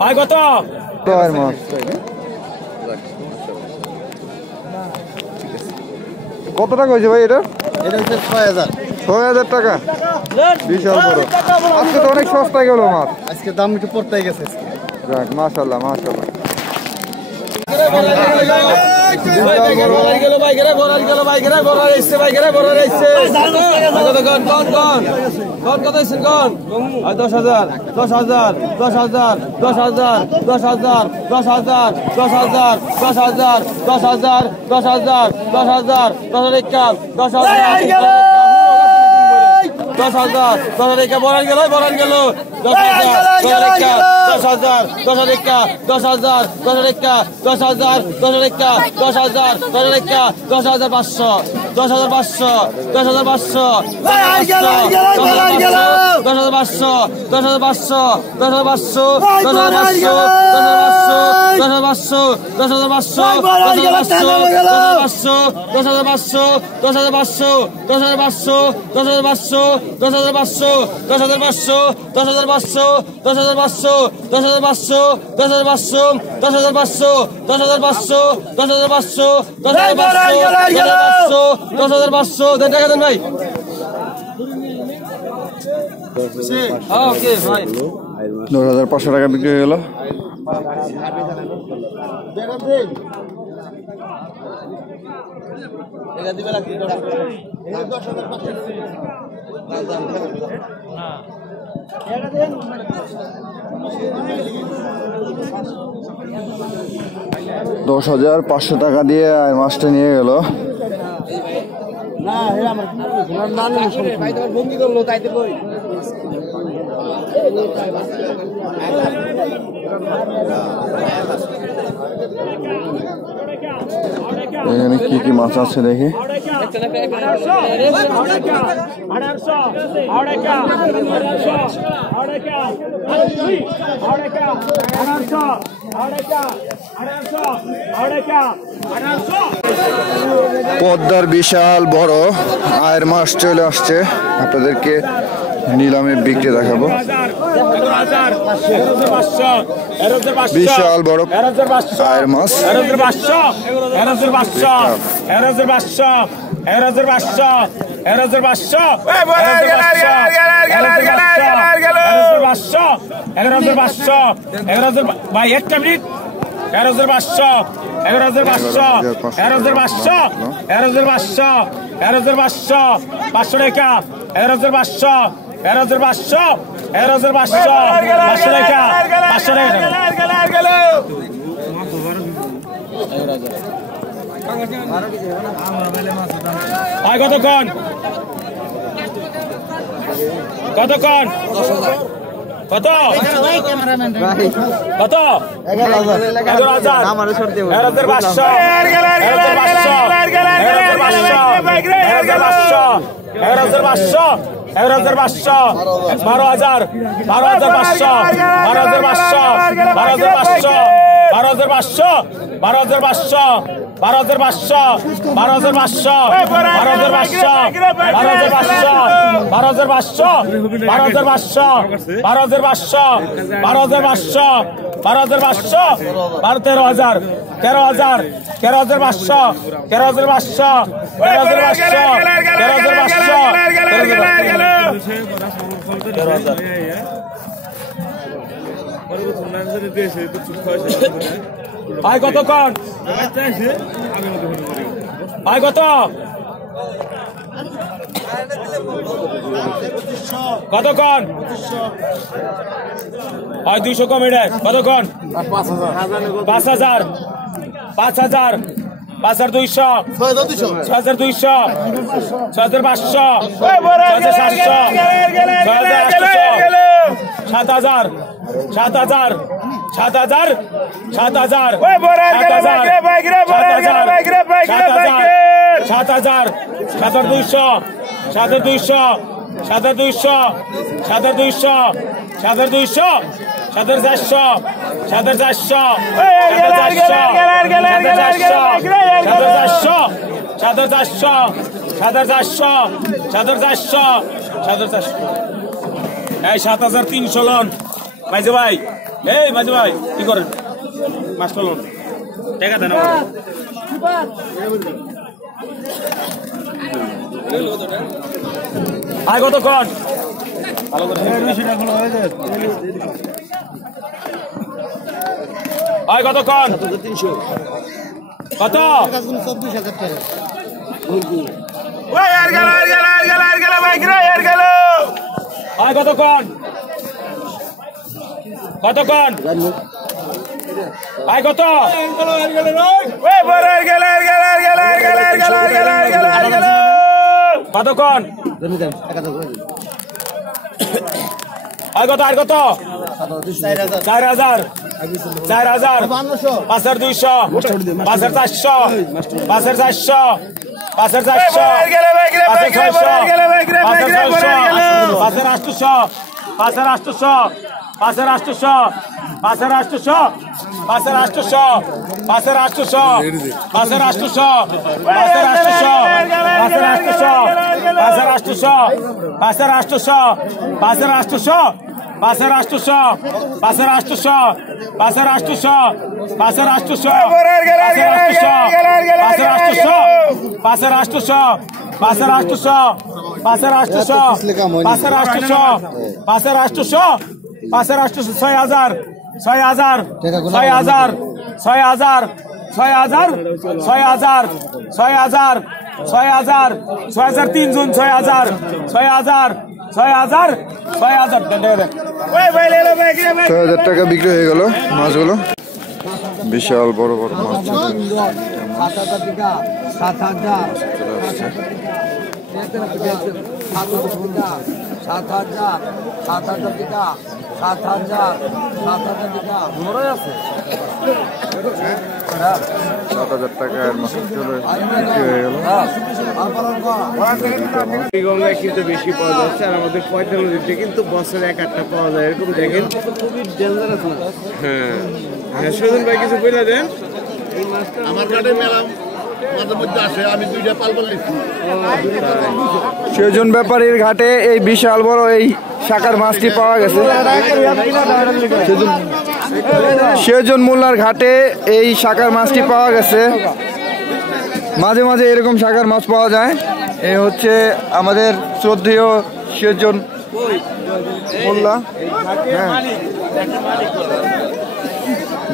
ভাই কত কত টাকা হয়েছে ভাই এটা? এটা হচ্ছে ৬০০০। ৬০০০ টাকা, বিশাল বড়। আজকে তো অনেক সস্তায় গেল মাছ। আজকে দাম একটু পড়তে গেছে। যাক, মাশাআল্লাহ মাশাআল্লাহ। ওকে ভাই ৯৫০০ টাকা বিক্রি হয়ে গেল। $১০,৫০০ টাকা দিয়ে আর মাছটা নিয়ে গেল। এখানে কি কি মাছ আছে দেখি। পদ্মার বিশাল বড় আয়ের মাছ চলে আসছে, আপনাদেরকে নিলামে বিক্রি দেখাবো। বিশাল বড় আয়ের মাছ। ভাই একটা মিনিট ১১,৫০০ ১১,৫০০ ১১,৫০০ ১১,৫০০ ১১,৫০০ ৫০০ টাকা ১১,৫০০ ১১,৫০০ ১১,৫০০ ৫০০ টাকা ৫০০ টাকা ভাই কতক্ষণ কতক্ষণ কত কত ১১,০০০ ১১,৫০০ ১১,৫০০ ১১,৫০০ ১২,০০০ ১২,৫০০ ১২,৫০০ ১২,৫০০ ১২,৫০০ ১২,৫০০ ১২,৫০০ ১২,৫০০ ১২,৫০০ ১২,৫০০ ১২,৫০০ ১২,৫০০ ১২,৫০০ ১২,৫০০ ১২,৫০০ ১৩,০০০ ১৩,৫০০ ১৩,৫০০ ১৩,৫০০ ভাই কতক্ষণ ভাই কত কতক্ষণ ভাই ২০০ কমে দেয় কতক্ষণ ৫,০০০ ৫,০০০ ৫,২০০ ৬,২০০ ৬,৫০০ ৬,৭০০ ৭,০০০ ৭,০০০ ৭,০০০ ৭,০০০ ৭,০০০ ৭,২০০ ৭,২০০ ৭,২০০ ৭,২০০ ৭,২০০ ৭,৪০০ ৭,৪০০ ৭,৪০০ ৭,৪০০ ৭,৪০০ ৭,৪০০ ৭,৪০০ এই 7300 লন মাঝে ভাই, এই মাঝে ভাই কি করেন মাছ লন টাকা দেন আয় কত কন ভালো করে আয় কত কন 300 কত 24,000 টাকা ওই আর গেল ভাই গিরা আর গেল আয় কত কন আয় কত ওই বড় আর গেল কত কন আয় কত আর কত 4000 5200 5400 5400 টাকা বিক্রি হয়ে গেল মাছগুলো। বিশাল বড় বড় মাছ গঙ্গায় কিন্তু বেশি পাওয়া যাচ্ছে আর আমাদের পয়তা নদীতে কিন্তু বছরে এক আটটা পাওয়া যায় এরকম দেখেন খুবই ডেঞ্জারাস মাছ। হ্যাঁ হ্যাঁ সুজন ভাই কিছু বলে দেন। আমার কাছে মেলা মাঝে মধ্যে আসে, আমি 2টা পাল বললেছি। সেজন ব্যাপারীর ঘাটে এই বিশাল বড় এই শাকার মাছটি পাওয়া গেছে। সেজন মোল্লার ঘাটে এই শাকার মাছটি পাওয়া গেছে। মাঝে মাঝে এরকম শাকার মাছ পাওয়া যায়। এই হচ্ছে আমাদের শ্রদ্ধেয় সেজন মোল্লা। হ্যাঁ,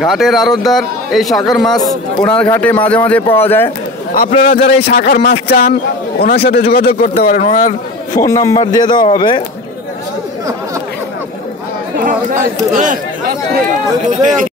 ঘাটের আড়তদার এই শাকার মাছ ওনার ঘাটে মাঝে মাঝে পাওয়া যায়। আপনারা যারা এই শাকার মাছ চান ওনার সাথে যোগাযোগ করতে পারেন, ওনার ফোন নাম্বার দিয়ে দেওয়া হবে।